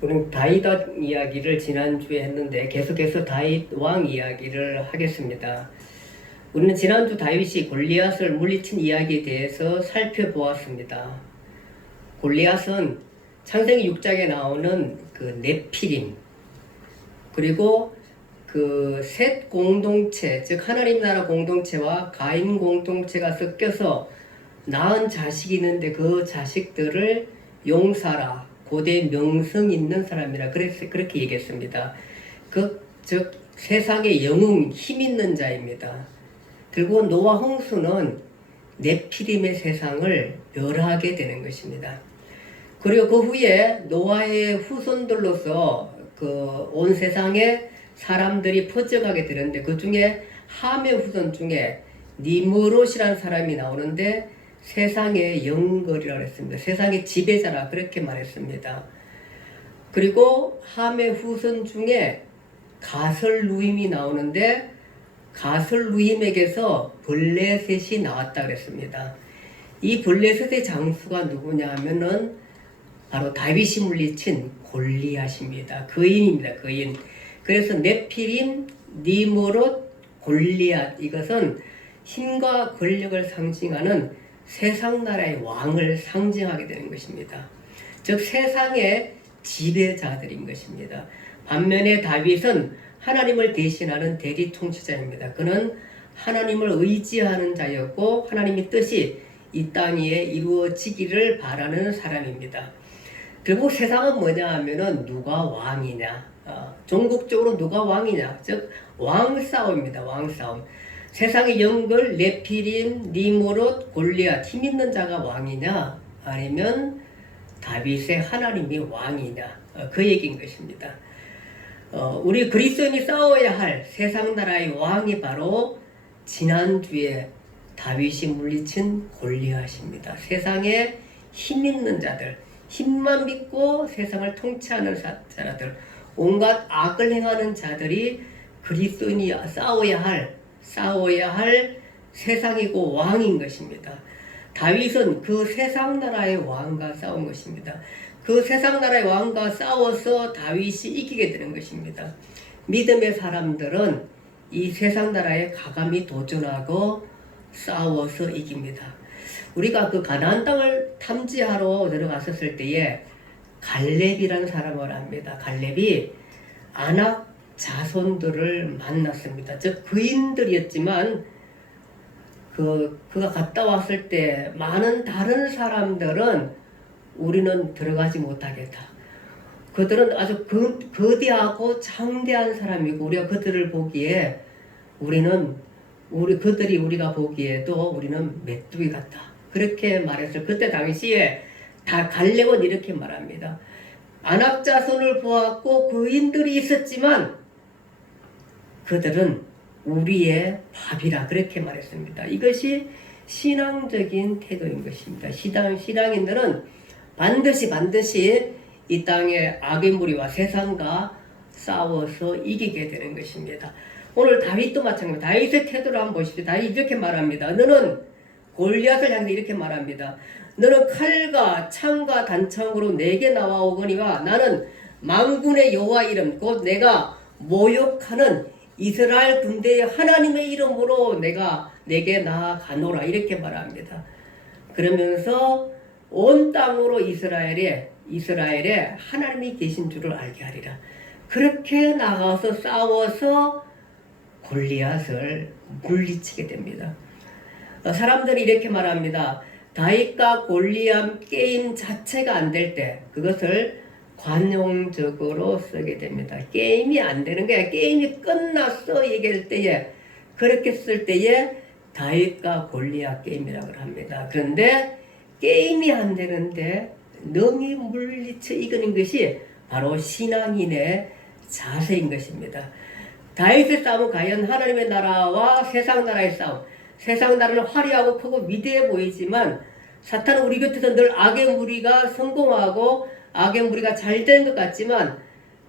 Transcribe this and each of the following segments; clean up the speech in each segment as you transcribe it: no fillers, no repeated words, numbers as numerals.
우리는 다윗 이야기를 지난주에 했는데 계속해서 다윗 왕 이야기를 하겠습니다. 우리는 지난주 다윗이 골리앗을 물리친 이야기에 대해서 살펴보았습니다. 골리앗은 창세기 6장에 나오는 그 네피림, 그리고 그 셋 공동체, 즉 하나님 나라 공동체와 가인 공동체가 섞여서 낳은 자식이 있는데 그 자식들을 용사라, 고대 명성 있는 사람이라 그렇게 얘기했습니다. 즉 세상의 영웅, 힘 있는 자입니다. 그리고 노아 홍수는 네피림의 세상을 멸하게 되는 것입니다. 그리고 그 후에 노아의 후손들로서 그 온 세상에 사람들이 퍼져가게 되는데, 그 중에 함의 후손 중에 니므롯이라는 사람이 나오는데 세상의 영걸이라고 했습니다. 세상의 지배자라 그렇게 말했습니다. 그리고 함의 후손 중에 가설루임이 나오는데 가설루임에게서 블레셋이 나왔다 그랬습니다. 이 블레셋의 장수가 누구냐 하면은 바로 다윗이 물리친 골리앗입니다. 거인입니다. 거인. 그래서 네피림, 니므롯, 골리앗, 이것은 힘과 권력을 상징하는 세상 나라의 왕을 상징하게 되는 것입니다. 즉 세상의 지배자들인 것입니다. 반면에 다윗은 하나님을 대신하는 대리 통치자입니다. 그는 하나님을 의지하는 자였고 하나님의 뜻이 이 땅 위에 이루어지기를 바라는 사람입니다. 결국 세상은 뭐냐 하면은 누가 왕이냐, 종국적으로 누가 왕이냐, 즉 왕싸움입니다. 왕싸움. 세상의 영걸 네피림, 니므롯, 골리앗, 힘 있는 자가 왕이냐 아니면 다윗의 하나님이 왕이냐, 그 얘기인 것입니다. 우리 그리스도인이 싸워야 할 세상 나라의 왕이 바로 지난주에 다윗이 물리친 골리앗입니다. 세상에 힘 있는 자들, 힘만 믿고 세상을 통치하는 자들, 온갖 악을 행하는 자들이 그리스도인이 싸워야 할 세상이고 왕인 것입니다. 다윗은 그 세상 나라의 왕과 싸운 것입니다. 그 세상 나라의 왕과 싸워서 다윗이 이기게 되는 것입니다. 믿음의 사람들은 이 세상 나라에 가감히 도전하고 싸워서 이깁니다. 우리가 그 가나안 땅을 탐지하러 들어갔었을 때에 갈렙이라는 사람을 압니다. 갈렙이 아낙 자손들을 만났습니다. 즉 거인들이었지만 그가 갔다 왔을 때 많은 다른 사람들은 우리는 들어가지 못하겠다. 그들은 아주 거대하고 장대한 사람이고 우리가 그들을 보기에 그들이 우리가 보기에도 우리는 메뚜기 같다. 그렇게 말했어요. 그때 당시에 다 갈렙은 이렇게 말합니다. 아낙 자손을 보았고 거인들이 있었지만 그들은 우리의 밥이라 그렇게 말했습니다. 이것이 신앙적인 태도인 것입니다. 신앙인들은 반드시 이 땅의 악의 무리와 세상과 싸워서 이기게 되는 것입니다. 오늘 다윗도 마찬가지입니다. 다윗의 태도를 한번 보십시오. 다윗이 이렇게 말합니다. 너는 골리앗을 향해 이렇게 말합니다. 너는 칼과 창과 단창으로 내게 나와오거니와 나는 만군의 여호와 이름 곧 내가 모욕하는 이스라엘 군대의 하나님의 이름으로 내게 나아가노라 이렇게 말합니다. 그러면서 온 땅으로 이스라엘에 하나님이 계신 줄을 알게 하리라. 그렇게 나가서 싸워서 골리앗을 물리치게 됩니다. 사람들이 이렇게 말합니다. 다윗과 골리앗 게임 자체가 안 될 때 그것을 관용적으로 쓰게 됩니다. 게임이 안 되는 거야. 게임이 끝났어 얘기할 때에 그렇게 쓸 때에 다윗과 골리앗 게임이라고 합니다. 그런데 게임이 안 되는데 능히 물리쳐 이기는 것이 바로 신앙인의 자세인 것입니다. 다윗의 싸움은 과연 하나님의 나라와 세상 나라의 싸움. 세상 나라는 화려하고 크고 위대해 보이지만 사탄은 우리 곁에서 늘 악의 무리가 성공하고 악의 무리가 잘 되는 것 같지만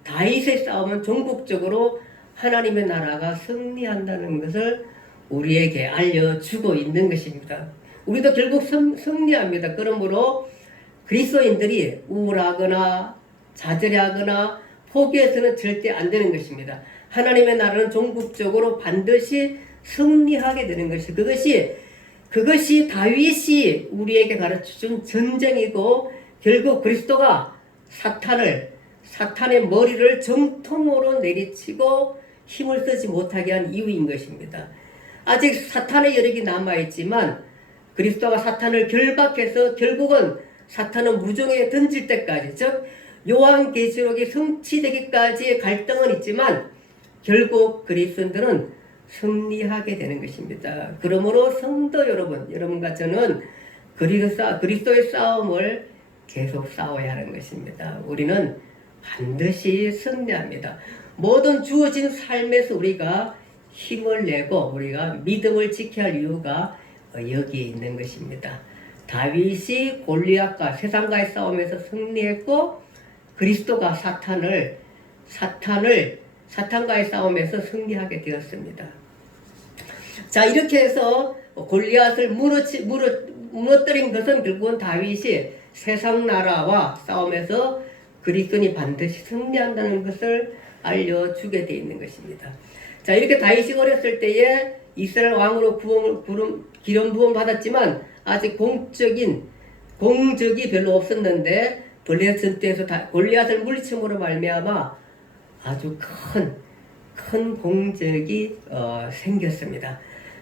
다윗의 싸움은 전국적으로 하나님의 나라가 승리한다는 것을 우리에게 알려주고 있는 것입니다. 우리도 결국 승리합니다. 그러므로 그리스도인들이 우울하거나 좌절하거나 포기해서는 절대 안 되는 것입니다. 하나님의 나라는 종국적으로 반드시 승리하게 되는 것이 그것이 다윗이 우리에게 가르쳐준 전쟁이고 결국 그리스도가 사탄의 머리를 정통으로 내리치고 힘을 쓰지 못하게 한 이유인 것입니다. 아직 사탄의 여력이 남아있지만 그리스도가 사탄을 결박해서 결국은 사탄은 무정에 던질 때까지, 즉 요한계시록이 성취되기까지의 갈등은 있지만 결국 그리스도인들은 승리하게 되는 것입니다. 그러므로 성도 여러분과 저는 그리스도의 싸움을 계속 싸워야 하는 것입니다. 우리는 반드시 승리합니다. 모든 주어진 삶에서 우리가 힘을 내고 우리가 믿음을 지켜야 할 이유가 여기에 있는 것입니다. 다윗이 골리앗과 세상과의 싸움에서 승리했고 그리스도가 사탄과의 싸움에서 승리하게 되었습니다. 자, 이렇게 해서 골리앗을 무너뜨린 것은 결국은 다윗이 세상 나라와 싸움에서 그리스도인이 반드시 승리한다는 것을 알려주게 되어 있는 것입니다. 자, 이렇게 다윗이 어렸을 때에 이스라엘 왕으로 기름 부음 받았지만 아직 공적이 별로 없었는데 블레셋 전투에서 골리앗을 물리침으로 말미암아 아주 큰 공적이 생겼습니다.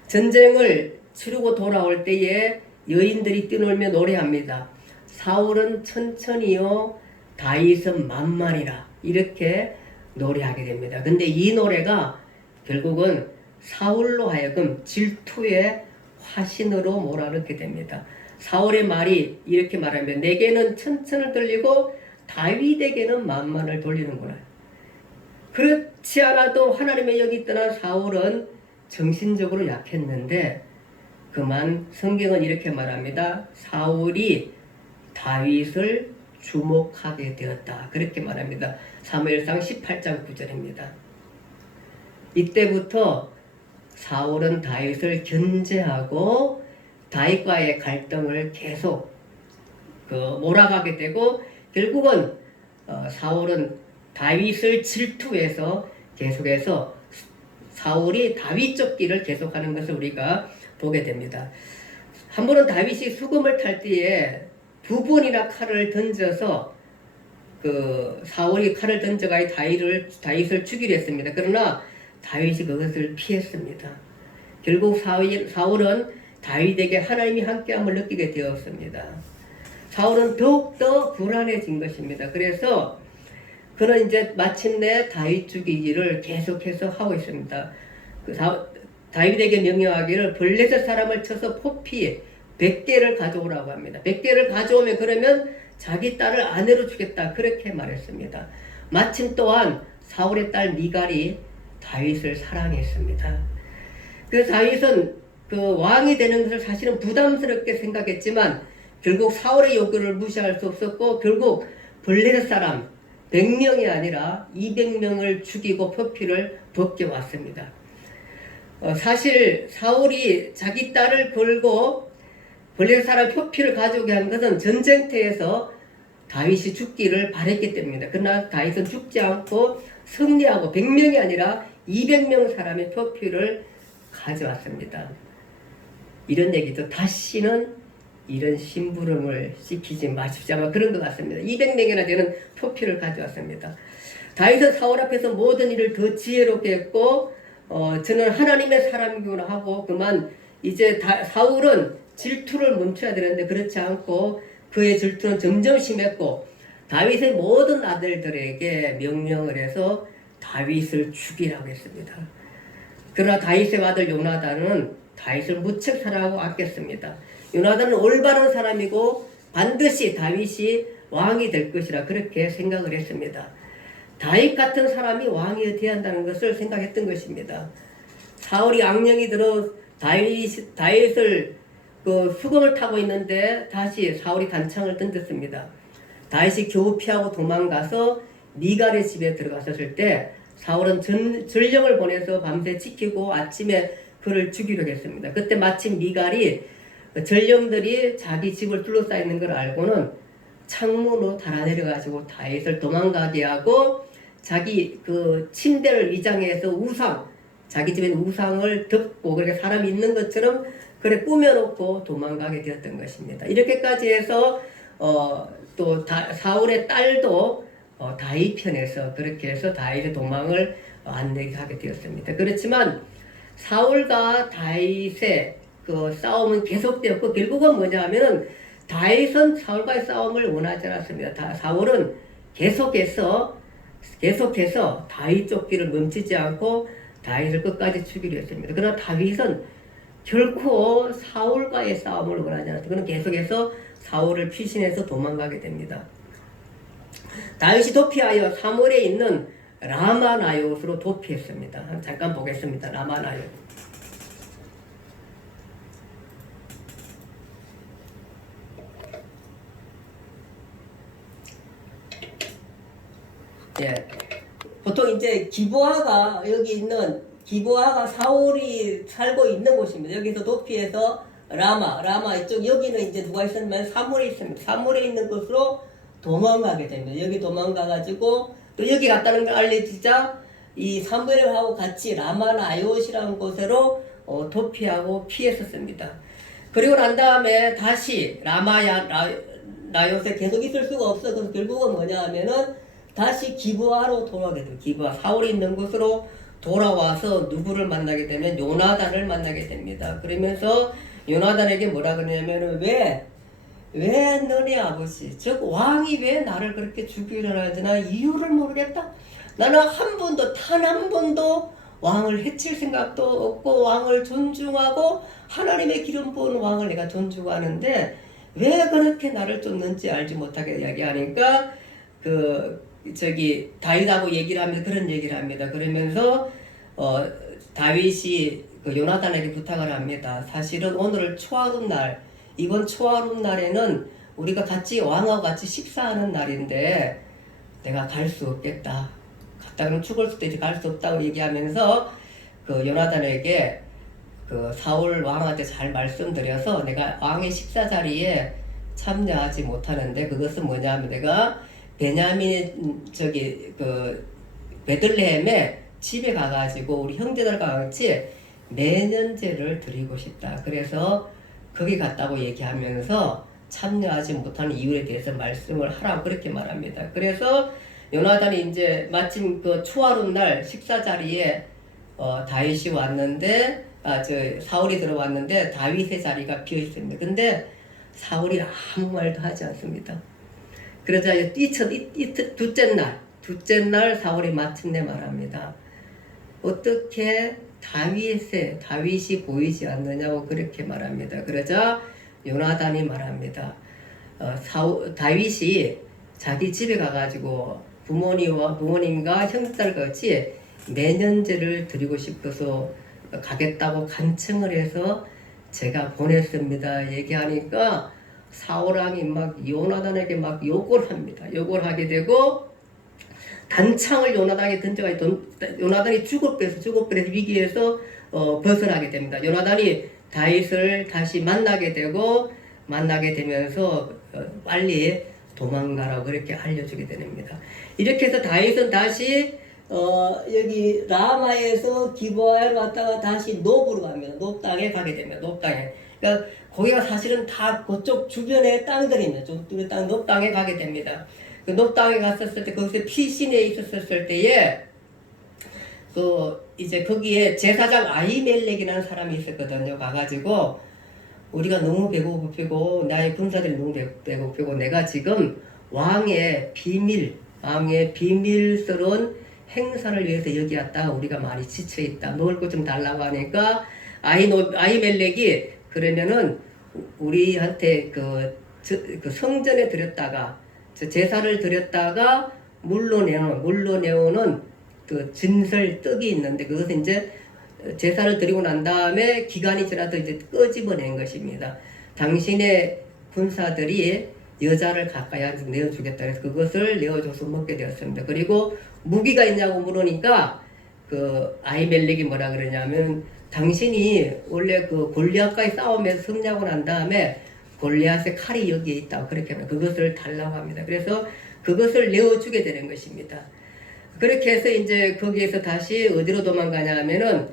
전쟁을 치르고 돌아올 때에 여인들이 뛰놀며 노래합니다. 사울은 천천히요, 다윗은 만만이라, 이렇게 노래하게 됩니다. 근데 이 노래가 결국은 사울로 하여금 질투의 화신으로 몰아넣게 됩니다. 사울의 말이 이렇게 말하면 내게는 천천을 돌리고 다윗에게는 만만을 돌리는구나. 그렇지 않아도 하나님의 영이 떠난 사울은 정신적으로 약했는데 그만 성경은 이렇게 말합니다. 사울이 다윗을 주목하게 되었다. 그렇게 말합니다. 사무엘상 18장 9절입니다. 이때부터 사울은 다윗을 견제하고 다윗과의 갈등을 계속 몰아가게 되고 결국은 사울은 다윗을 질투해서 계속해서 사울이 다윗 쫓기를 계속하는 것을 우리가 보게 됩니다. 한 번은 다윗이 수금을 탈 때에 두 번이나 칼을 던져서 사울이 칼을 던져가 다윗을 죽이려 했습니다. 그러나 다윗이 그것을 피했습니다. 결국 사울은 다윗에게 하나님이 함께함을 느끼게 되었습니다. 사울은 더욱더 불안해진 것입니다. 그래서 그는 이제 마침내 다윗 죽이기를 계속해서 하고 있습니다. 다윗에게 명령하기를 블레셋 사람을 쳐서 포피 100개를 가져오라고 합니다. 100개를 가져오면 그러면 자기 딸을 아내로 주겠다, 그렇게 말했습니다. 마침 또한 사울의 딸 미갈이 다윗을 사랑했습니다. 그 다윗은 왕이 되는 것을 사실은 부담스럽게 생각했지만 결국 사울의 요구를 무시할 수 없었고 결국 블레셋 사람 100명이 아니라 200명을 죽이고 표피를 벗겨왔습니다. 사실 사울이 자기 딸을 걸고 블레셋 사람 표피를 가져오게 한 것은 전쟁터에서 다윗이 죽기를 바랬기 때문입니다. 그러나 다윗은 죽지 않고 승리하고 100명이 아니라 200명 사람의 표피를 가져왔습니다. 이런 얘기죠. 다시는 이런 심부름을 시키지 마십시오. 아마 그런 것 같습니다. 200명이나 되는 표피를 가져왔습니다. 다윗은 사울 앞에서 모든 일을 더 지혜롭게 했고 저는 하나님의 사람이구나 하고 그만 이제 사울은 질투를 멈춰야 되는데 그렇지 않고 그의 질투는 점점 심했고 다윗의 모든 아들들에게 명령을 해서 다윗을 죽이라고 했습니다. 그러나 다윗의 아들 요나단은 다윗을 무척 사랑하고 아꼈습니다. 요나단은 올바른 사람이고 반드시 다윗이 왕이 될 것이라 그렇게 생각을 했습니다. 다윗 같은 사람이 왕이 되어야 한다는 것을 생각했던 것입니다. 사울이 악령이 들어 다윗을 수금을 타고 있는데 다시 사울이 단창을 던졌습니다. 다윗이 겨우 피하고 도망가서 미갈의 집에 들어갔었을 때 사울은 전령을 보내서 밤새 지키고 아침에 그를 죽이려고 했습니다. 그때 마침 미갈이 전령들이 자기 집을 둘러싸 있는 걸 알고는 창문으로 달아내려가지고 다윗을 도망가게 하고 자기 그 침대를 위장해서 우상, 자기 집에 우상을 덮고 그렇게 사람이 있는 것처럼 그래 꾸며놓고 도망가게 되었던 것입니다. 이렇게까지 해서 또 사울의 딸도 다윗 편에서 그렇게 해서 다윗의 도망을 안내하게 되었습니다. 그렇지만 사울과 다윗의 그 싸움은 계속되었고 결국은 뭐냐 하면은 다윗은 사울과의 싸움을 원하지 않았습니다. 사울은 계속해서 다윗 쫓기를 멈추지 않고 다윗을 끝까지 죽이려 했습니다. 그러나 다윗은 결코 사울과의 싸움을 원하지 않았습니다. 그는 계속해서 사울을 피신해서 도망가게 됩니다. 다윗이 도피하여 사물에 있는 라마나요스로 도피했습니다. 잠깐 보겠습니다. 라마나요. 예. 보통 이제 기브아가 여기 있는 기브아가 사울이 살고 있는 곳입니다. 여기서 도피해서 라마 이쪽 여기는 이제 누가 있었냐면 사물에 있습니다. 사물에 있는 곳으로 도망가게 됩니다. 여기 도망가가지고 또 여기 갔다는 걸 알려지자 이 사무엘하고 같이 라마나요시라는 곳으로 도피하고 피했었습니다. 그리고 난 다음에 다시 라마나요시에 계속 있을 수가 없어. 그래서 결국은 뭐냐 하면은 다시 기브아로 돌아오게 됩니다. 기브아 사울이 있는 곳으로 돌아와서 누구를 만나게 되면 요나단을 만나게 됩니다. 그러면서 요나단에게 뭐라 그러냐면 왜 너네 아버지 즉 왕이 왜 나를 그렇게 죽이려 하지? 나 이유를 모르겠다. 나는 단 한 번도 왕을 해칠 생각도 없고 왕을 존중하고 하나님의 기름 부은 왕을 내가 존중하는데 왜 그렇게 나를 쫓는지 알지 못하게 이야기하니까 다윗하고 얘기를 하면서 그런 얘기를 합니다. 그러면서 다윗이 요나단에게 부탁을 합니다. 사실은 오늘 초하룻날, 이번 초하룻날에는 우리가 같이 왕하고 같이 식사하는 날인데 내가 갈 수 없겠다. 갔다 그러면 죽을 수도 있지 갈 수 없다고 얘기하면서 요나단에게 사울 왕한테 잘 말씀드려서 내가 왕의 식사 자리에 참여하지 못하는데 그것은 뭐냐면 내가 베냐민 베들레헴에 집에 가가지고 우리 형제들과 같이 매년제를 드리고 싶다. 그래서 거기 갔다고 얘기하면서 참여하지 못하는 이유에 대해서 말씀을 하라고 그렇게 말합니다. 그래서 요나단이 이제 마침 초하룻 날 식사 자리에 다윗이 왔는데 사울이 들어왔는데 다윗의 자리가 비어 있습니다. 근데 사울이 아무 말도 하지 않습니다. 그러자 둘째 날 사울이 마침내 말합니다. 어떻게 다윗이 보이지 않느냐고 그렇게 말합니다. 그러자 요나단이 말합니다. 다윗이 자기 집에 가가지고 부모님과 형제들과 같이 매년제를 드리고 싶어서 가겠다고 간청을 해서 제가 보냈습니다. 얘기하니까 사울왕이 막 요나단에게 막 욕을 합니다. 욕을 하게 되고 단창을 요나단에게 던져가지고 요나단이 죽을 뻔해서 위기에서 벗어나게 됩니다. 요나단이 다윗을 다시 만나게 되면서 빨리 도망가라고 그렇게 알려주게 됩니다. 이렇게 해서 다윗은 다시 여기 라마에서 기브아에 갔다가 다시 놉으로 갑니다. 놉 땅에 가게 됩니다. 놉 땅에. 그러니까 거기가 사실은 다 그쪽 주변의 땅들입니다. 놉 땅에 가게 됩니다. 그 놉 땅에 갔었을 때 거기서 피신에 있었을 때에 이제 거기에 제사장 아히멜렉이라는 사람이 있었거든요. 가가지고 우리가 너무 배고프고 나의 군사들이 너무 배고프고 내가 지금 왕의 비밀스러운 행사를 위해서 여기 왔다가 우리가 많이 지쳐있다. 먹을 것 좀 달라고 하니까 아히멜렉이 그러면은 우리한테 그 성전에 들였다가 제사를 드렸다가 물러내오는 그 진설 떡이 있는데 그것은 이제 제사를 드리고 난 다음에 기간이 지나서 이제 끄집어낸 것입니다. 당신의 군사들이 여자를 가까이 내어주겠다 해서 그것을 내어줘서 먹게 되었습니다. 그리고 무기가 있냐고 물으니까 아히멜렉이 뭐라 그러냐면 당신이 원래 골리앗과의 싸움에서 승리하고 난 다음에 골리앗의 칼이 여기에 있다. 그렇게 하면 그것을 달라고 합니다. 그래서 그것을 내어주게 되는 것입니다. 그렇게 해서 이제 거기에서 다시 어디로 도망가냐 하면은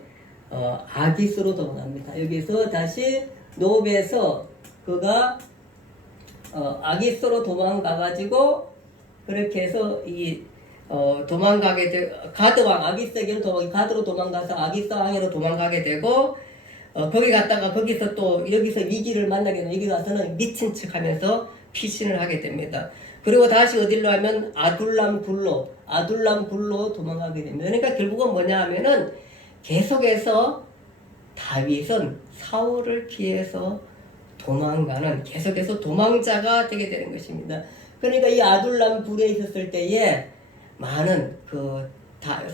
아기스로 도망갑니다. 여기서 다시 노베에서 그가 아기스로 도망가가지고 그렇게 해서 도망가게 되 가드왕 아기스에게로 가드로 도망가서 아기스 왕으로 도망가게 되고 거기 갔다가 거기서 또 여기서 위기를 만나게 되면 여기 가서는 미친 척하면서 피신을 하게 됩니다. 그리고 다시 어디로 하면 아둘람 굴로 도망가게 됩니다. 그러니까 결국은 뭐냐 하면은 계속해서 다윗은 사울을 피해서 도망가는 계속해서 도망자가 되게 되는 것입니다. 그러니까 이 아둘람 굴에 있었을 때에 많은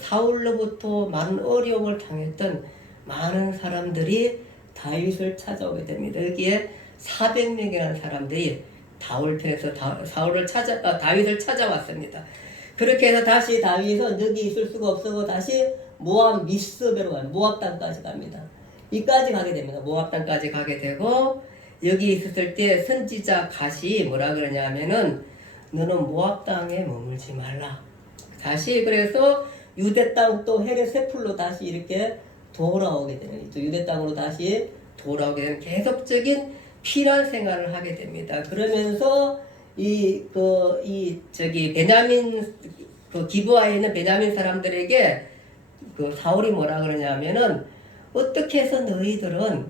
사울로부터 많은 어려움을 당했던 많은 사람들이 다윗을 찾아오게 됩니다. 여기에 400명이라는 사람들이 다윗을 찾아왔습니다. 그렇게 해서 다시 다윗은 여기 있을 수가 없어서 다시 모압 미스베로 가요. 모압 땅까지 갑니다. 이까지 가게 됩니다. 모압 땅까지 가게 되고 여기 있었을 때 선지자 갓이 뭐라 그러냐 하면은 너는 모압 땅에 머물지 말라. 다시 그래서 유대 땅 또 헤레세풀로 다시 이렇게 돌아오게 되는 또 유대 땅으로 다시 돌아오게 되는 계속적인 피난 생활을 하게 됩니다. 그러면서 베냐민 기브아에 있는 베냐민 사람들에게 사울이 뭐라 그러냐면은 어떻게 해서 너희들은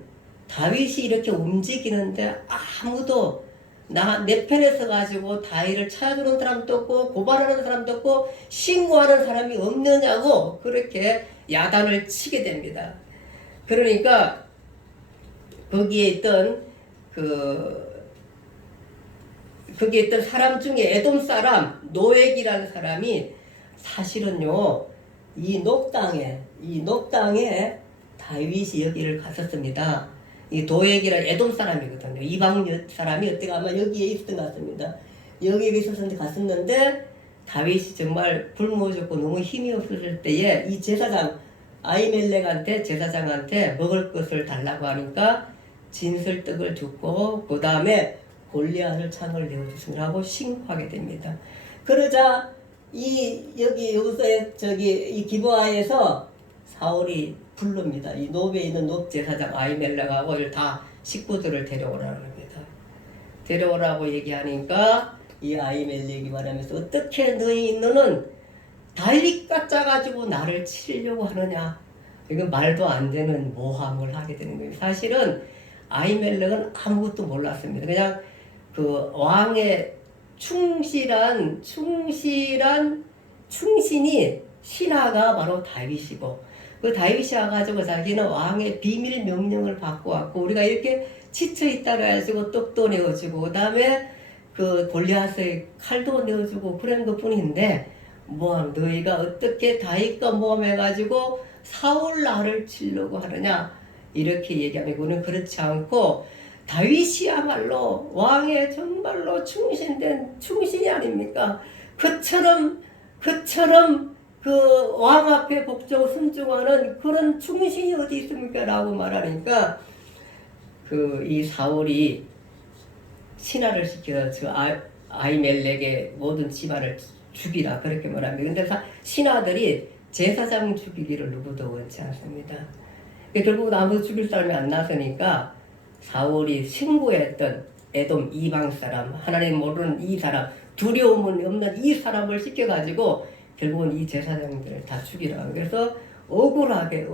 다윗이 이렇게 움직이는데 아무도 내 편에 서가지고 다윗을 찾아주는 사람도 없고 고발하는 사람도 없고 신고하는 사람이 없느냐고 그렇게 야단을 치게 됩니다. 그러니까 거기에 있던 사람 중에 에돔 사람 노액이라는 사람이 사실은요 이 녹당에 다윗이 여기를 갔었습니다. 이 도액이라는 에돔 사람이거든요. 이방 사람이 어때가 아마 여기에 있었던 것 같습니다. 여기에 있었는데 갔었는데 다윗이 정말 굶어 죽고 너무 힘이 없었을 때에 이 제사장 아히멜렉한테 제사장한테 먹을 것을 달라고 하니까 진설떡을 줬고 그 다음에 골리앗을 창을 내어주시라고 신고하게 됩니다. 그러자 여기서 이 기브아에서 사울이 부릅니다. 이 노베에 있는 노제사장 아히멜렉하고 다 식구들을 데려오라고 합니다. 데려오라고 얘기하니까 이 아히멜렉이 말하면서 어떻게 너는 다윗과 짜가지고 나를 치려고 하느냐. 이건 말도 안 되는 모함을 하게 되는 거예요. 사실은 아히멜렉은 아무것도 몰랐습니다. 그냥 왕의 충신이 신하가 바로 다윗이고 그 다윗이 와가지고 자기는 왕의 비밀 명령을 받고 왔고 우리가 이렇게 지쳐 있다가 해가지고 떡도 내어주고 그 다음에 골리앗의 칼도 내어주고 그런 것 뿐인데 너희가 어떻게 다윗과 모함해가지고 사울 나를 치려고 하느냐 이렇게 얘기하면 이거는 그렇지 않고 다윗이야말로 왕의 정말로 충신이 아닙니까? 그처럼 왕 앞에 복종 순종하는 그런 충신이 어디 있습니까? 라고 말하니까 이 사울이 신하를 시켜서 아히멜렉의 모든 집안을 죽이라 그렇게 말합니다. 근데 신하들이 제사장 죽이기를 누구도 원치 않습니다. 결국 아무도 죽일 사람이 안 나서니까 사울이 신고했던 에돔 이방 사람, 하나님 모르는 이 사람, 두려움은 없는 이 사람을 시켜가지고 결국은 이 제사장들을 다 죽이라. 그래서 억울하게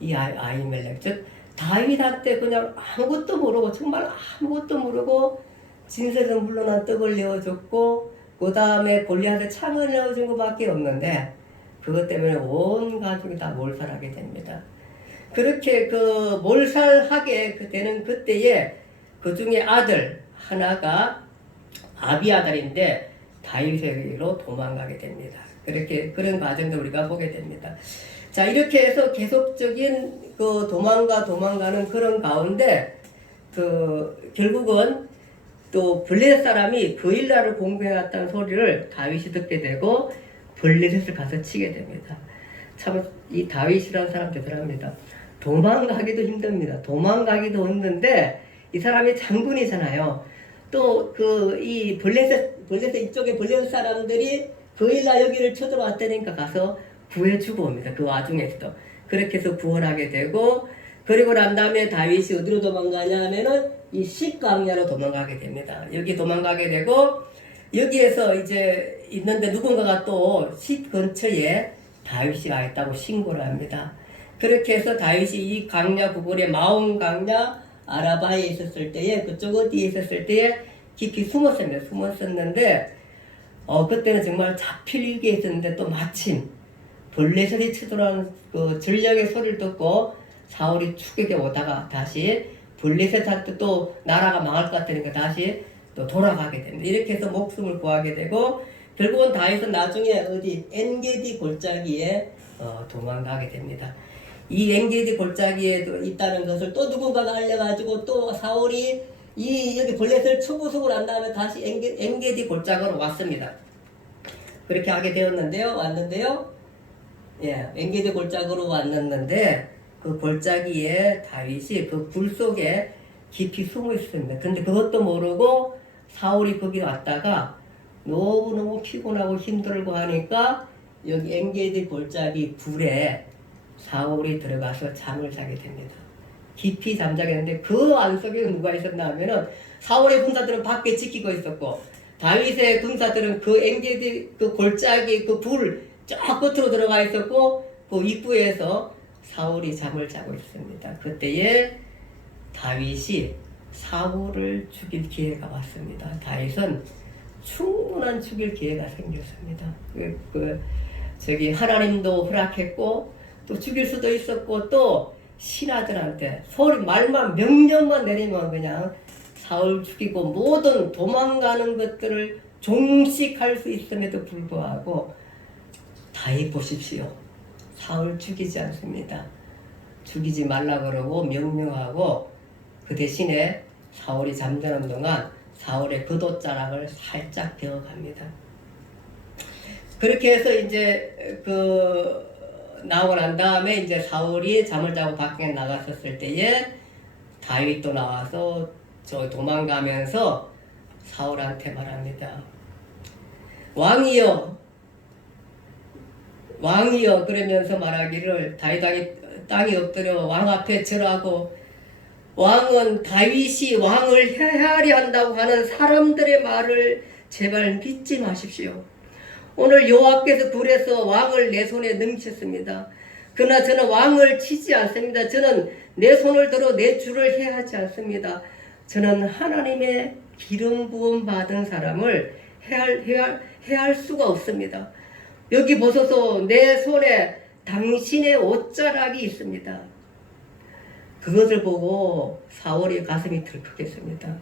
이 아히멜렉, 즉 다윗한테 그냥 아무것도 모르고 정말 아무것도 모르고 진세에서 물러난 떡을 내어줬고 그 다음에 골리앗에 창을 내어준 것밖에 없는데 그것 때문에 온 가족이 다 몰살하게 됩니다. 그렇게 몰살하게 되는 그때에 그 중에 아들 하나가 아비아달인데 다윗에게로 도망가게 됩니다. 그런 과정도 우리가 보게 됩니다. 자, 이렇게 해서 계속적인 도망가는 그런 가운데 결국은 또 블레셋 사람이 그일라를 공격했다는 소리를 다윗이 듣게 되고 블레셋을 가서 치게 됩니다. 참 이 다윗이라는 사람 대단합니다. 도망가기도 힘듭니다. 도망가기도 힘든데 이 사람이 장군이잖아요. 또 이 블레셋 이쪽에 블레셋 사람들이 그일라 여기를 쳐들어왔다니까 가서 구해주고 옵니다. 그 와중에서도 그렇게 해서 구원하게 되고, 그리고 난 다음에 다윗이 어디로 도망가냐 하면은 이 십강야로 도망가게 됩니다. 여기 도망가게 되고, 여기에서 이제 있는데 누군가가 또 십 근처에 다윗이 와 있다고 신고를 합니다. 그렇게 해서 다윗이 이 강야 구골에 마온 강야 아라바에 있었을 때에, 그쪽 어디에 있었을 때에 깊이 숨었었는데, 그때는 정말 잡힐 위기에 있었는데, 또 마침 블레셋이 치더라는 그 전령의 소리를 듣고 사울이 추격해 오다가 다시 블레셋한테 또 나라가 망할 것 같으니까 다시 또 돌아가게 됩니다. 이렇게 해서 목숨을 구하게 되고, 결국은 다윗은 나중에 어디 엔게디 골짜기에 도망가게 됩니다. 이 엔게디 골짜기에 있다는 것을 또 누군가가 알려가지고 또 사울이 여기 블레셋을 쳐부수고 난 다음에 다시 엔게디 골짜기로 왔습니다. 그렇게 하게 왔는데요. 예, 엔게디 골짜기로 왔는데, 그 골짜기에 다윗이 그 굴 속에 깊이 숨어 있습니다. 근데 그것도 모르고 사울이 거기 왔다가 너무너무 피곤하고 힘들고 하니까 여기 엔게디 골짜기 굴에 사울이 들어가서 잠을 자게 됩니다. 깊이 잠자게 되는데, 그 안속에 누가 있었나 하면은 사울의 군사들은 밖에 지키고 있었고, 다윗의 군사들은 그 엔게디 그 골짜기 그 굴 저 끝으로 들어가 있었고, 그 입구에서 사울이 잠을 자고 있습니다. 그때에 다윗이 사울을 죽일 기회가 왔습니다. 다윗은 충분한 죽일 기회가 생겼습니다. 하나님도 허락했고, 또 죽일 수도 있었고, 또 신하들한테 명령만 내리면 그냥 사울 죽이고 모든 도망가는 것들을 종식할 수 있음에도 불구하고 다윗 보십시오. 사울 죽이지 않습니다. 죽이지 말라 그러고 명령하고, 그 대신에 사울이 잠자는 동안 사울의 겉옷자락을 살짝 베어갑니다. 그렇게 해서 이제 나오고 난 다음에 이제 사울이 잠을 자고 밖에 나갔었을 때에 다윗도 나와서 도망가면서 사울한테 말합니다. 왕이여 그러면서 말하기를, 다윗이 땅에 엎드려 왕 앞에 절하고, 왕은 다윗이 왕을 해하려 한다고 하는 사람들의 말을 제발 믿지 마십시오. 오늘 여호와께서 불에서 왕을 내 손에 넘겼습니다. 그러나 저는 왕을 치지 않습니다. 저는 내 손을 들어 내 주를 해하지 않습니다. 저는 하나님의 기름 부음 받은 사람을 해할 수가 없습니다. 여기 보소서, 내 손에 당신의 옷자락이 있습니다. 그것을 보고 사울이 가슴이 들컥했습니다.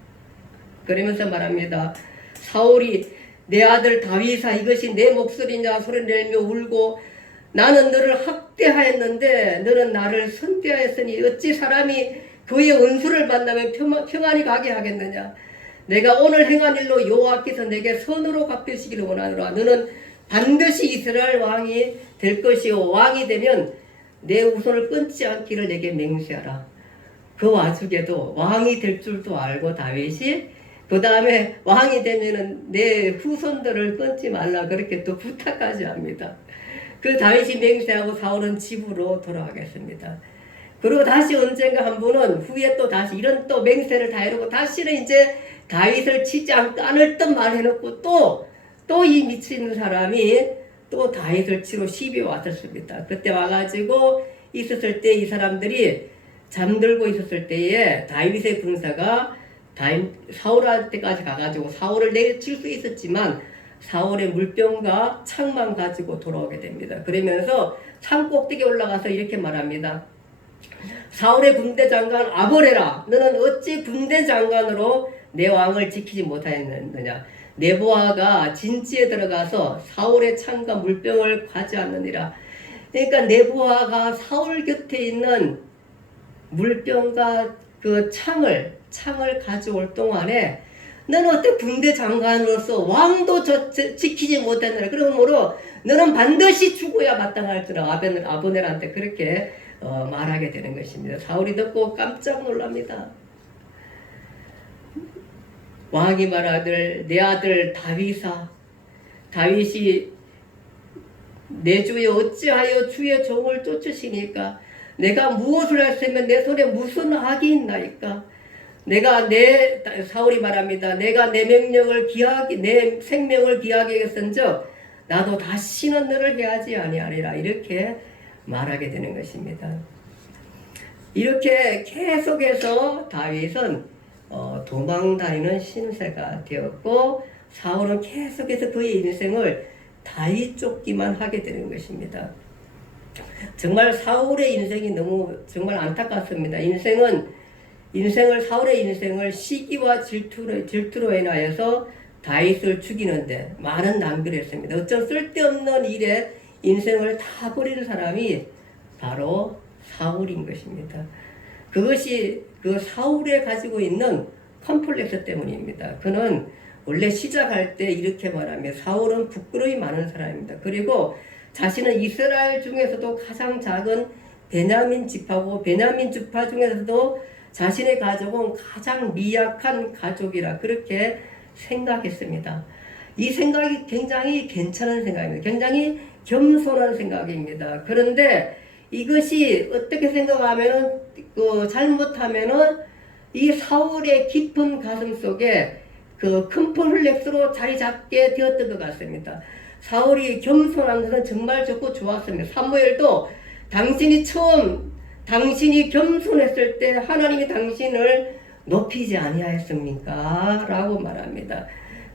그러면서 말합니다. 사울이 내 아들 다윗아, 이것이 내 목소리냐 소리를 내며 울고, 나는 너를 학대하였는데 너는 나를 선대하였으니 어찌 사람이 그의 은수를 만나면 평안히 가게 하겠느냐. 내가 오늘 행한 일로 여호와께서 내게 선으로 갚으시기를 원하노라. 너는 반드시 이스라엘 왕이 될 것이요, 왕이 되면 내 우선을 끊지 않기를 내게 맹세하라. 그 와중에도 왕이 될 줄도 알고 다윗이 그 다음에 왕이 되면은 내 후손들을 끊지 말라 그렇게 또 부탁까지 합니다. 그 다윗이 맹세하고 사울은 집으로 돌아가겠습니다. 그리고 다시 언젠가 한 번은 후에 또 다시 이런 또 맹세를 다 해놓고 다시는 이제 다윗을 치지 않을 듯 말해놓고 또 이 미친 사람이 또 다윗을 치러 시비에 왔었습니다. 그때 와가지고 있었을 때 이 사람들이 잠들고 있었을 때에 다윗의 군사가 사울한테까지 가가지고 사울을 내려칠 수 있었지만 사울의 물병과 창만 가지고 돌아오게 됩니다. 그러면서 산 꼭대기에 올라가서 이렇게 말합니다. 사울의 군대 장관 아볼에라, 너는 어찌 군대 장관으로 내 왕을 지키지 못하였느냐. 네보아가 진지에 들어가서 사울의 창과 물병을 가져왔느니라. 그러니까 네보아가 사울 곁에 있는 물병과 그 창을 가져올 동안에 너는 어때 군대 장관으로서 왕도 지키지 못했느냐. 그러므로 너는 반드시 죽어야 마땅할 줄 아브넬한테 그렇게 말하게 되는 것입니다. 사울이 듣고 깜짝 놀랍니다. 왕이 말하들 내 아들 다윗이 내 주에 어찌하여 주의 종을 쫓으시니까 내가 무엇을 했으면 내 손에 무슨 악이 있나이까 사울이 말합니다. 내가 내 생명을 귀하게 했은즉 나도 다시는 너를 해하지 아니하리라 이렇게 말하게 되는 것입니다. 이렇게 계속해서 다윗은 도망다니는 신세가 되었고 사울은 계속해서 그의 인생을 다윗 쫓기만 하게 되는 것입니다. 정말 사울의 인생이 너무 정말 안타깝습니다. 사울의 인생을 시기와 질투로 인하여서 다윗을 죽이는데 많은 낭비를 했습니다. 어떤 쓸데없는 일에 인생을 다 버리는 사람이 바로 사울인 것입니다. 그것이 그 사울에 가지고 있는 컴플렉스 때문입니다. 그는 원래 시작할 때 이렇게 말하며 사울은 부끄러움이 많은 사람입니다. 그리고 자신은 이스라엘 중에서도 가장 작은 베냐민 지파고 베냐민 지파 중에서도 자신의 가족은 가장 미약한 가족이라 그렇게 생각했습니다. 이 생각이 굉장히 괜찮은 생각입니다. 굉장히 겸손한 생각입니다. 그런데 이것이 어떻게 생각하면은 잘못하면은 이 사울의 깊은 가슴 속에 그 컴플렉스로 자리 잡게 되었던 것 같습니다. 사울이 겸손한 것은 정말 좋고 좋았습니다. 사무엘도 당신이 겸손했을 때 하나님이 당신을 높이지 아니하였습니까? 라고 말합니다.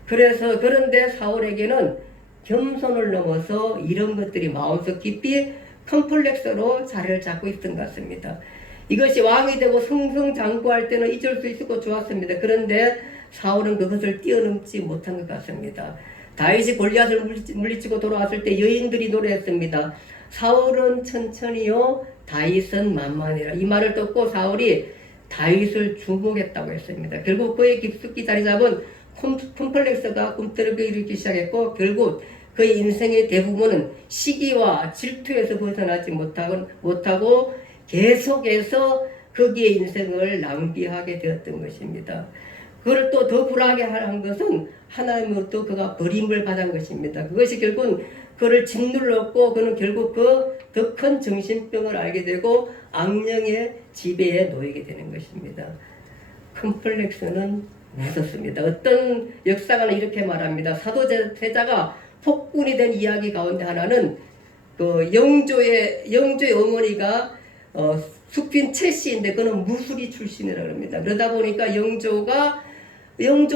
그런데 사울에게는 겸손을 넘어서 이런 것들이 마음속 깊이 컴플렉스로 자리를 잡고 있던 것 같습니다. 이것이 왕이 되고 승승장구할 때는 잊을 수 있었고 좋았습니다. 그런데 사울은 그것을 뛰어넘지 못한 것 같습니다. 다윗이 골리앗을 물리치고 돌아왔을 때 여인들이 노래했습니다. 사울은 천천히요 다윗은 만만히라. 이 말을 듣고 사울이 다윗을 주목했다고 했습니다. 결국 그의 깊숙이 자리 잡은 콤플렉스가 꿈틀을 일으키기 시작했고 결국 그의 인생의 대부분은 시기와 질투에서 벗어나지 못하고 계속해서 거기에 인생을 낭비하게 되었던 것입니다. 그걸 또 더 불하게 한 것은 하나님으로부터 그가 버림을 받은 것입니다. 그것이 결국 그를 짓눌렀고 그는 결국 그 더 큰 정신병을 알게 되고 악령의 지배에 놓이게 되는 것입니다. 컴플렉스는 무섭습니다. 어떤 역사가는 이렇게 말합니다. 사도세자가 폭군이 된 이야기 가운데 하나는 그 영조의 어머니가 숙빈 채씨인데 그는 무술이 출신이라고 합니다. 그러다 보니까 영조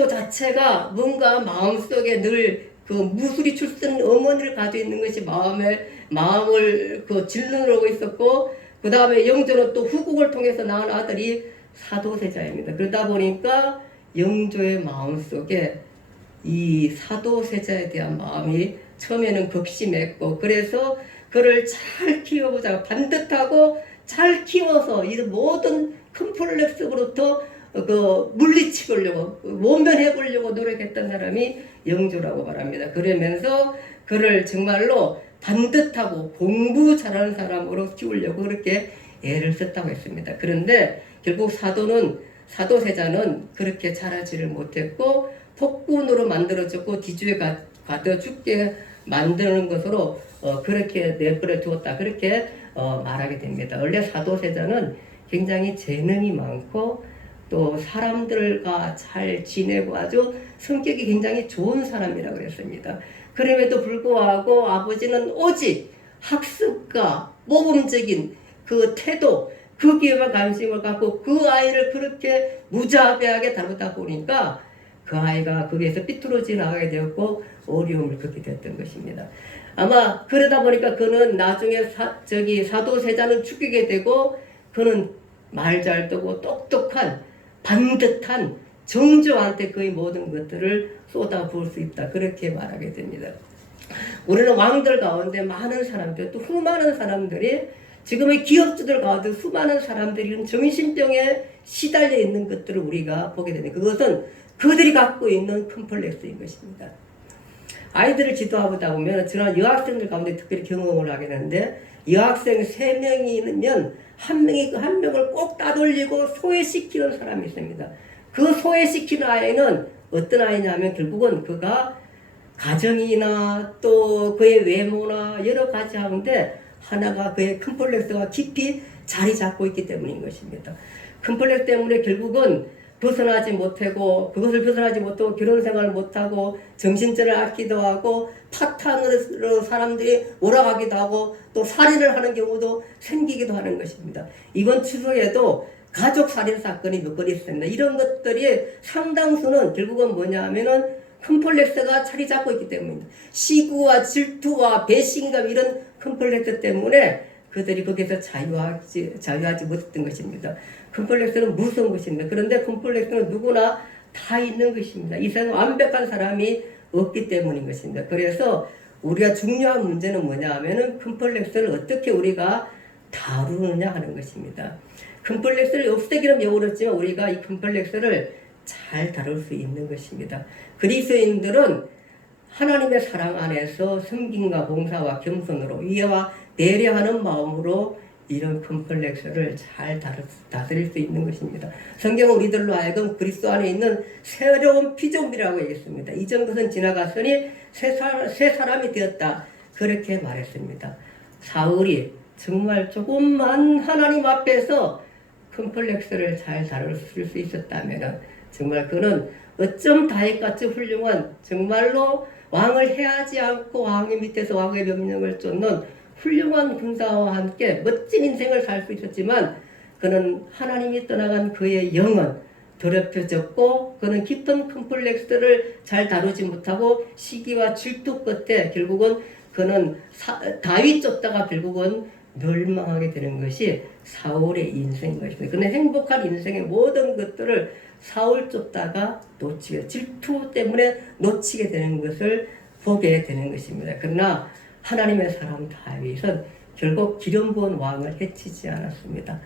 자체가 뭔가 마음속에 늘 그 무술이 출신 어머니를 가지고 있는 것이 마음을 질러오고 있었고 그 다음에 영조는 또 후국을 통해서 낳은 아들이 사도세자입니다. 그러다 보니까 영조의 마음속에 이 사도세자에 대한 마음이 처음에는 극심했고 그래서 그를 잘 키워보자 반듯하고 잘 키워서 이 모든 컴플렉스로부터 물리치려고 모면해보려고 노력했던 사람이 영조라고 말합니다. 그러면서 그를 정말로 반듯하고 공부 잘하는 사람으로 키우려고 그렇게 애를 썼다고 했습니다. 그런데 결국 사도세자는 그렇게 자라지를 못했고 폭군으로 만들어졌고 뒤주에 가둬 죽게 만드는 것으로 그렇게 내버려 두었다 그렇게 말하게 됩니다. 원래 사도세자는 굉장히 재능이 많고 또 사람들과 잘 지내고 아주 성격이 굉장히 좋은 사람이라고 했습니다. 그럼에도 불구하고 아버지는 오직 학습과 모범적인 그 태도 거기에만 관심을 갖고 그 아이를 그렇게 무자비하게 다루다 보니까 그 아이가 거기에서 삐뚤어져 나가게 되었고 어려움을 겪게 되었던 것입니다. 아마 그러다 보니까 그는 나중에 사도세자는 죽이게 되고 그는 말 잘 듣고 똑똑한 반듯한 정조한테 그의 모든 것들을 쏟아부을 수 있다 그렇게 말하게 됩니다. 우리는 왕들 가운데 많은 사람들 또 수많은 사람들이 지금의 기업주들 가운데 수많은 사람들이 정신병에 시달려 있는 것들을 우리가 보게 됩니다. 그것은 그들이 갖고 있는 컴플렉스인 것입니다. 아이들을 지도하다 보면 저는 여학생들 가운데 특별히 경험을 하게 되는데 여학생 3명이면 한 명이 그 한 명을 꼭 따돌리고 소외시키는 사람이 있습니다. 그 소외시키는 아이는 어떤 아이냐면 결국은 그가 가정이나 또 그의 외모나 여러 가지 하는데 하나가 그의 컴플렉스가 깊이 자리 잡고 있기 때문인 것입니다. 컴플렉스 때문에 결국은 벗어나지 못하고 그것을 벗어나지 못하고 결혼 생활을 못하고 정신줄을 앓기도 하고 파탄으로 사람들이 몰아가기도 하고 또 살인을 하는 경우도 생기기도 하는 것입니다. 이번 추석에도 가족 살인 사건이 몇 건 있습니다. 이런 것들이 상당수는 결국은 뭐냐 하면은 컴플렉스가 자리 잡고 있기 때문입니다. 시구와 질투와 배신감 이런 컴플렉스 때문에 그들이 거기서 자유하지 못했던 것입니다. 컴플렉스는 무서운 것입니다. 그런데 컴플렉스는 누구나 다 있는 것입니다. 이 세상 완벽한 사람이 없기 때문인 것입니다. 그래서 우리가 중요한 문제는 뭐냐 하면은 컴플렉스를 어떻게 우리가 다루느냐 하는 것입니다. 컴플렉스를 없애기는 어렵지만 우리가 이 컴플렉스를 잘 다룰 수 있는 것입니다. 그리스도인들은 하나님의 사랑 안에서 섬김과 봉사와 겸손으로 위와 배려하는 마음으로 이런 컴플렉스를 잘 다스릴 수 있는 것입니다. 성경은 우리들로 하여금 그리스도 안에 있는 새로운 피조물이라고 얘기했습니다. 이전 것은 지나갔으니 새 사람이 되었다. 그렇게 말했습니다. 사울이 정말 조금만 하나님 앞에서 컴플렉스를 잘 다룰 수 있었다면 정말 그는 어쩜 다윗같이 훌륭한 정말로 왕을 해하지 않고 왕의 밑에서 왕의 명령을 쫓는 훌륭한 군사와 함께 멋진 인생을 살 수 있었지만 그는 하나님이 떠나간 그의 영은 더럽혀졌고 그는 깊은 컴플렉스를 잘 다루지 못하고 시기와 질투 끝에 결국은 그는 다윗 쫓다가 결국은 멸망하게 되는 것이 사울의 인생인 것입니다. 그는 행복한 인생의 모든 것들을 사울 쫓다가 놓치게 질투 때문에 놓치게 되는 것을 보게 되는 것입니다. 그러나 하나님의 사람 다윗은 결국 기름 부은 왕을 해치지 않았습니다.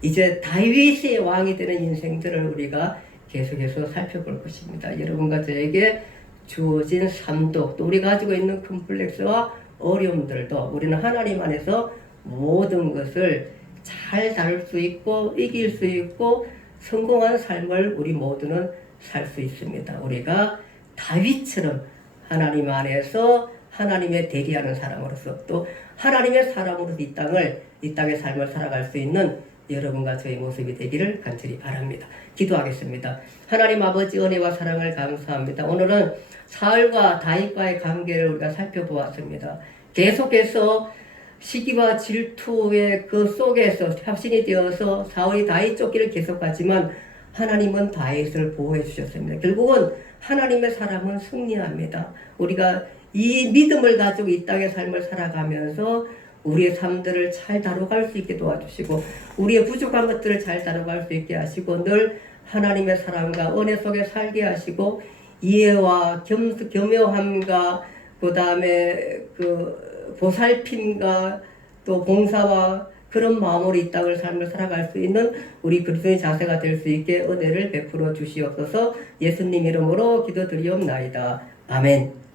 이제 다윗의 왕이 되는 인생들을 우리가 계속해서 살펴볼 것입니다. 여러분과 저에게 주어진 삶도 또 우리가 가지고 있는 컴플렉스와 어려움들도 우리는 하나님 안에서 모든 것을 잘 다룰 수 있고 이길 수 있고 성공한 삶을 우리 모두는 살 수 있습니다. 우리가 다윗처럼 하나님 안에서 하나님의 대리하는 사람으로서 또 하나님의 사람으로서 이 땅의 삶을 살아갈 수 있는 여러분과 저의 모습이 되기를 간절히 바랍니다. 기도하겠습니다. 하나님 아버지 은혜와 사랑을 감사합니다. 오늘은 사울과 다윗과의 관계를 우리가 살펴보았습니다. 계속해서 시기와 질투의 그 속에서 합신이 되어서 사울이 다윗 쫓기를 계속하지만 하나님은 다윗을 보호해 주셨습니다. 결국은 하나님의 사람은 승리합니다. 우리가 이 믿음을 가지고 이 땅의 삶을 살아가면서 우리의 삶들을 잘 다뤄갈 수 있게 도와주시고 우리의 부족한 것들을 잘 다뤄갈 수 있게 하시고 늘 하나님의 사랑과 은혜 속에 살게 하시고 이해와 겸허함과 그 다음에 보살핌과 또 봉사와 그런 마음으로 이 땅을 삶을 살아갈 수 있는 우리 그리스도의 자세가 될 수 있게 은혜를 베풀어 주시옵소서. 예수님 이름으로 기도드리옵나이다. 아멘.